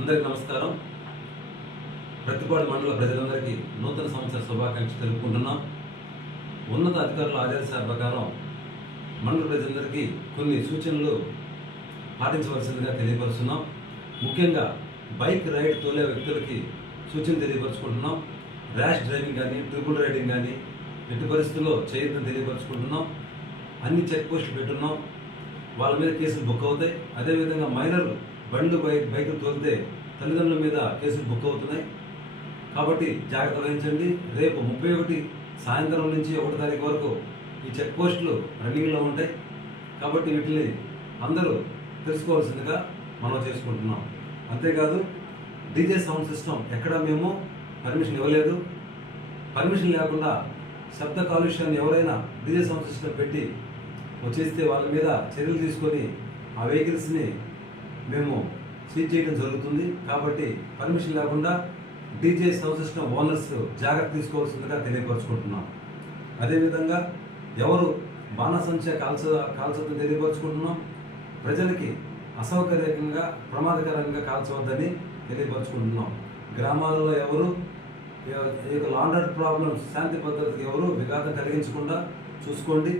అందరికీ నమస్కారం. ప్రతిపాడు మండల ప్రజలందరికీ నూతన సంవత్సర శుభాకాంక్షలు తెలుపుకుంటున్నాం. ఉన్నత అధికారుల ఆదేశాల ప్రకారం మండల ప్రజలందరికీ కొన్ని సూచనలు పాటించవలసిందిగా తెలియపరుస్తున్నాం. ముఖ్యంగా బైక్ రైడ్ తోలే వ్యక్తులకి సూచన తెలియపరుచుకుంటున్నాం. ర్యాష్ డ్రైవింగ్ కానీ, ట్రిపుల్ రైడింగ్ కానీ ఎట్టి పరిస్థితుల్లో చేయొద్దని తెలియపరుచుకుంటున్నాం. అన్ని చెక్ పోస్టులు పెట్టున్నాం. వాళ్ళ మీద కేసులు బుక్ అవుతాయి. అదేవిధంగా మైనర్లు బైకులు తోలితే తల్లిదండ్రుల మీద కేసులు బుక్ అవుతున్నాయి. కాబట్టి జాగ్రత్త వహించండి. రేపు 31 సాయంత్రం నుంచి 1 తారీఖు వరకు ఈ చెక్ పోస్టులు రన్నింగ్లో ఉంటాయి. కాబట్టి వీటిని అందరూ తెలుసుకోవాల్సిందిగా మనం చేసుకుంటున్నాం. అంతేకాదు, డీజే సౌండ్ సిస్టమ్ ఎక్కడ మేము పర్మిషన్ ఇవ్వలేదు. పర్మిషన్ లేకుండా శబ్ద కాలుష్యాన్ని ఎవరైనా డీజే సౌండ్ సిస్టమ్ పెట్టి వచ్చేస్తే వాళ్ళ మీద చర్యలు తీసుకొని ఆ వెహికల్స్ని మేము సీజ్ చేయడం జరుగుతుంది. కాబట్టి పర్మిషన్ లేకుండా డీజే సౌండ్ సిస్టమ్ ఓనర్స్ జాగ్రత్త తీసుకోవాల్సిందిగా తెలియపరుచుకుంటున్నాం. అదేవిధంగా ఎవరు బాణసంచా కాల్చొద్దని తెలియపరుచుకుంటున్నాం. ప్రజలకి అసౌకర్యంగా ప్రమాదకరంగా కాల్చవద్దని తెలియపరుచుకుంటున్నాం. గ్రామాలలో ఎవరు లా అండ్ ఆర్డర్ ప్రాబ్లమ్స్, శాంతి భద్రతకు ఎవరు విఘాతం కలిగించకుండా చూసుకోండి,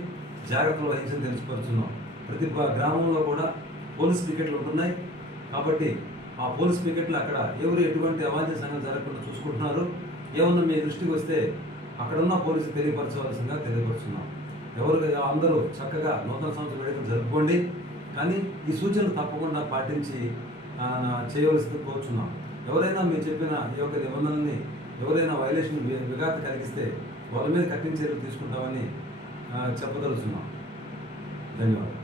జాగ్రత్తలు వహించని తెలియపరుచున్నాం. ప్రతి గ్రామంలో కూడా పోలీస్ పికెట్లు ఉంటున్నాయి. కాబట్టి ఆ పోలీస్ పికెట్లు అక్కడ ఎవరు ఎటువంటి అవాంఛనీయ సంఘటన జరగకుండా చూసుకుంటున్నారు. ఏమన్నా మీ దృష్టికి వస్తే అక్కడున్న పోలీసులు తెలియపరచవలసిందిగా తెలియపరుచున్నాం. అందరూ చక్కగా నూతన సంవత్సర వేడుకలు జరుపుకోండి. కానీ ఈ సూచనలు తప్పకుండా పాటించి చేయవలసింది కోరుచున్నాం. ఎవరైనా మీరు చెప్పిన ఈ యొక్క నిబంధనల్ని ఎవరైనా వైలేషన్ విఘాత కలిగిస్తే వాళ్ళ మీద కఠిన చర్యలు తీసుకుంటామని చెప్పదలుచున్నాం. ధన్యవాదాలు.